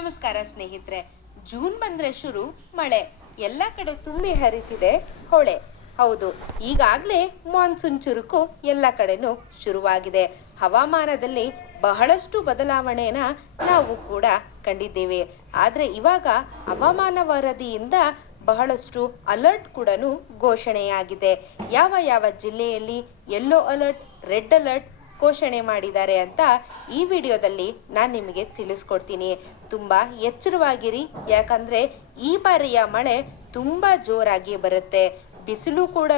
ನಮಸ್ಕಾರ ಸ್ನೇಹಿತರೆ. ಜೂನ್ ಬಂದ್ರೆ ಶುರು ಮಳೆ, ಎಲ್ಲ ಕಡೆ ತುಂಬಿ ಹರಿತಿದೆ ಹೊಳೆ. ಹೌದು, ಈಗಾಗಲೇ ಮಾನ್ಸೂನ್ ಚುರುಕು ಎಲ್ಲ ಕಡೆನೂ ಶುರುವಾಗಿದೆ. ಹವಾಮಾನದಲ್ಲಿ ಬಹಳಷ್ಟು ಬದಲಾವಣೆನ ನಾವು ಕೂಡ ಕಂಡಿದ್ದೇವೆ. ಆದರೆ ಇವಾಗ ಹವಾಮಾನ ವರದಿಯಿಂದ ಬಹಳಷ್ಟು ಅಲರ್ಟ್ ಕೂಡ ಘೋಷಣೆಯಾಗಿದೆ. ಯಾವ ಯಾವ ಜಿಲ್ಲೆಯಲ್ಲಿ ಯೆಲ್ಲೋ ಅಲರ್ಟ್, ರೆಡ್ ಅಲರ್ಟ್ ಘೋಷಣೆ ಮಾಡಿದ್ದಾರೆ ಅಂತ ಈ ವಿಡಿಯೋದಲ್ಲಿ ನಾನು ನಿಮಗೆ ತಿಳಿಸ್ಕೊಡ್ತೀನಿ. ತುಂಬ ಎಚ್ಚರವಾಗಿರಿ, ಯಾಕಂದರೆ ಈ ಬಾರಿಯ ಮಳೆ ತುಂಬ ಜೋರಾಗಿ ಬರುತ್ತೆ. ಬಿಸಿಲು ಕೂಡ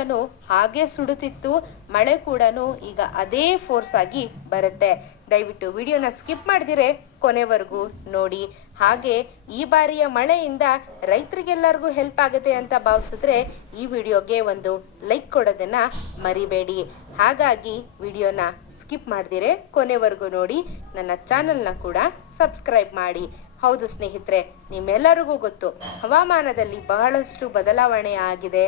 ಹಾಗೆ ಸುಡುತ್ತಿತ್ತು, ಮಳೆ ಕೂಡ ಈಗ ಅದೇ ಫೋರ್ಸ್ ಆಗಿ ಬರುತ್ತೆ. ದಯವಿಟ್ಟು ವಿಡಿಯೋನ ಸ್ಕಿಪ್ ಮಾಡಿದಿರೆ ಕೊನೆವರೆಗೂ ನೋಡಿ. ಹಾಗೆ ಈ ಬಾರಿಯ ಮಳೆಯಿಂದ ರೈತರಿಗೆಲ್ಲರಿಗೂ ಹೆಲ್ಪ್ ಆಗುತ್ತೆ ಅಂತ ಭಾವಿಸಿದ್ರೆ ಈ ವಿಡಿಯೋಗೆ ಒಂದು ಲೈಕ್ ಕೊಡೋದನ್ನ ಮರಿಬೇಡಿ. ಹಾಗಾಗಿ ವಿಡಿಯೋನ ಸ್ಕಿಪ್ ಮಾಡಿದಿರೆ ಕೊನೆವರೆಗೂ ನೋಡಿ. ನನ್ನ ಚಾನಲ್ನ ಕೂಡ ಸಬ್ಸ್ಕ್ರೈಬ್ ಮಾಡಿ. ಹೌದು ಸ್ನೇಹಿತರೆ, ನಿಮ್ಮೆಲ್ಲರಿಗೂ ಗೊತ್ತು, ಹವಾಮಾನದಲ್ಲಿ ಬಹಳಷ್ಟು ಬದಲಾವಣೆ ಆಗಿದೆ.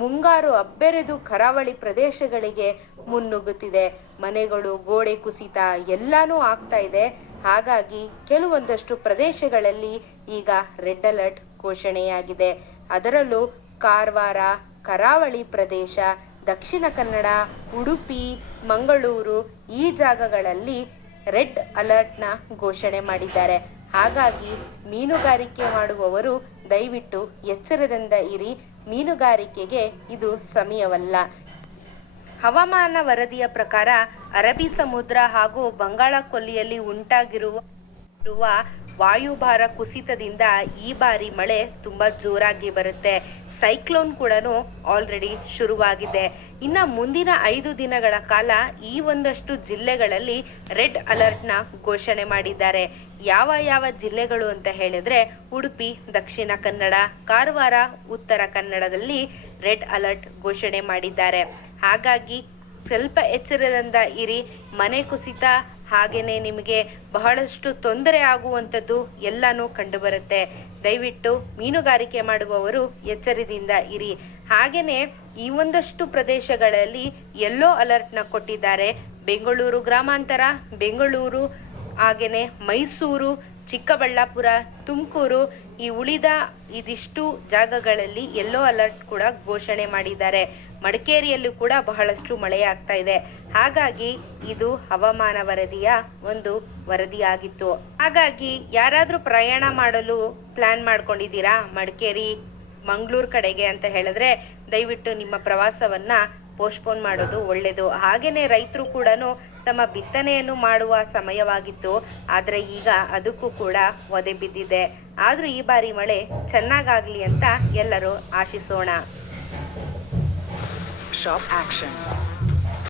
ಮುಂಗಾರು ಅಬ್ಬೆರೆದು ಕರಾವಳಿ ಪ್ರದೇಶಗಳಿಗೆ ಮುನ್ನುಗ್ಗುತ್ತಿದೆ. ಮನೆಗಳು, ಗೋಡೆ ಕುಸಿತ ಎಲ್ಲಾನು ಆಗ್ತಾ ಇದೆ. ಹಾಗಾಗಿ ಕೆಲವೊಂದಷ್ಟು ಪ್ರದೇಶಗಳಲ್ಲಿ ಈಗ ರೆಡ್ ಅಲರ್ಟ್ ಘೋಷಣೆಯಾಗಿದೆ. ಅದರಲ್ಲೂ ಕಾರವಾರ, ಕರಾವಳಿ ಪ್ರದೇಶ, ದಕ್ಷಿಣ ಕನ್ನಡ, ಉಡುಪಿ, ಮಂಗಳೂರು ಈ ಜಾಗಗಳಲ್ಲಿ ರೆಡ್ ಅಲರ್ಟ್ನ ಘೋಷಣೆ ಮಾಡಿದ್ದಾರೆ. ಹಾಗಾಗಿ ಮೀನುಗಾರಿಕೆ ಮಾಡುವವರು ದಯವಿಟ್ಟು ಎಚ್ಚರದಿಂದ ಇರಿ. ಮೀನುಗಾರಿಕೆಗೆ ಇದು ಸಮಯವಲ್ಲ. ಹವಾಮಾನ ವರದಿಯ ಪ್ರಕಾರ ಅರಬ್ಬಿ ಸಮುದ್ರ ಹಾಗೂ ಬಂಗಾಳ ಕೊಲ್ಲಿಯಲ್ಲಿ ಉಂಟಾಗಿರುವ ವಾಯುಭಾರ ಕುಸಿತದಿಂದ ಈ ಬಾರಿ ಮಳೆ ತುಂಬ ಜೋರಾಗಿ ಬರುತ್ತೆ. ಸೈಕ್ಲೋನ್ ಕೂಡ ಆಲ್ರೆಡಿ ಶುರುವಾಗಿದೆ. ಇನ್ನು ಮುಂದಿನ 5 ದಿನಗಳ ಕಾಲ ಈ ಒಂದಷ್ಟು ಜಿಲ್ಲೆಗಳಲ್ಲಿ ರೆಡ್ ಅಲರ್ಟ್ನ ಘೋಷಣೆ ಮಾಡಿದ್ದಾರೆ. ಯಾವ ಯಾವ ಜಿಲ್ಲೆಗಳು ಅಂತ ಹೇಳಿದ್ರೆ ಉಡುಪಿ, ದಕ್ಷಿಣ ಕನ್ನಡ, ಕಾರವಾರ, ಉತ್ತರ ಕನ್ನಡದಲ್ಲಿ ರೆಡ್ ಅಲರ್ಟ್ ಘೋಷಣೆ ಮಾಡಿದ್ದಾರೆ. ಹಾಗಾಗಿ ಸ್ವಲ್ಪ ಎಚ್ಚರದಿಂದ ಇರಿ. ಮನೆ ಕುಸಿತ ಹಾಗೆಯೇ ನಿಮಗೆ ಬಹಳಷ್ಟು ತೊಂದರೆ ಆಗುವಂಥದ್ದು ಎಲ್ಲನೂ ಕಂಡುಬರುತ್ತೆ. ದಯವಿಟ್ಟು ಮೀನುಗಾರಿಕೆ ಮಾಡುವವರು ಎಚ್ಚರದಿಂದ ಇರಿ. ಹಾಗೆಯೇ ಈ ಒಂದಷ್ಟು ಪ್ರದೇಶಗಳಲ್ಲಿ ಯೆಲ್ಲೋ ಅಲರ್ಟ್ನ ಕೊಟ್ಟಿದ್ದಾರೆ. ಬೆಂಗಳೂರು ಗ್ರಾಮಾಂತರ, ಬೆಂಗಳೂರು, ಹಾಗೆಯೇ ಮೈಸೂರು, ಚಿಕ್ಕಬಳ್ಳಾಪುರ, ತುಮಕೂರು ಈ ಉಳಿದ ಇದಿಷ್ಟು ಜಾಗಗಳಲ್ಲಿ ಯೆಲ್ಲೋ ಅಲರ್ಟ್ ಕೂಡ ಘೋಷಣೆ ಮಾಡಿದ್ದಾರೆ. ಮಡಿಕೇರಿಯಲ್ಲೂ ಕೂಡ ಬಹಳಷ್ಟು ಮಳೆಯಾಗ್ತಾ ಇದೆ. ಹಾಗಾಗಿ ಇದು ಹವಾಮಾನ ವರದಿಯ ಒಂದು ವರದಿಯಾಗಿತ್ತು. ಹಾಗಾಗಿ ಯಾರಾದರೂ ಪ್ರಯಾಣ ಮಾಡಲು ಪ್ಲಾನ್ ಮಾಡ್ಕೊಂಡಿದ್ದೀರಾ ಮಡಿಕೇರಿ, ಮಂಗಳೂರು ಕಡೆಗೆ ಅಂತ ಹೇಳಿದ್ರೆ ದಯವಿಟ್ಟು ನಿಮ್ಮ ಪ್ರವಾಸವನ್ನ ಪೋಸ್ಟ್ಪೋನ್ ಮಾಡೋದು ಒಳ್ಳೆಯದು. ಹಾಗೆಯೇ ರೈತರು ಕೂಡ ತಮ್ಮ ಬಿತ್ತನೆಯನ್ನು ಮಾಡುವ ಸಮಯವಾಗಿತ್ತು, ಆದರೆ ಈಗ ಅದಕ್ಕೂ ಕೂಡ ಒದೆ ಬಿದ್ದಿದೆ. ಆದರೂ ಈ ಬಾರಿ ಮಳೆ ಚೆನ್ನಾಗಾಗಲಿ ಅಂತ ಎಲ್ಲರೂ ಆಶಿಸೋಣ. Shop Action.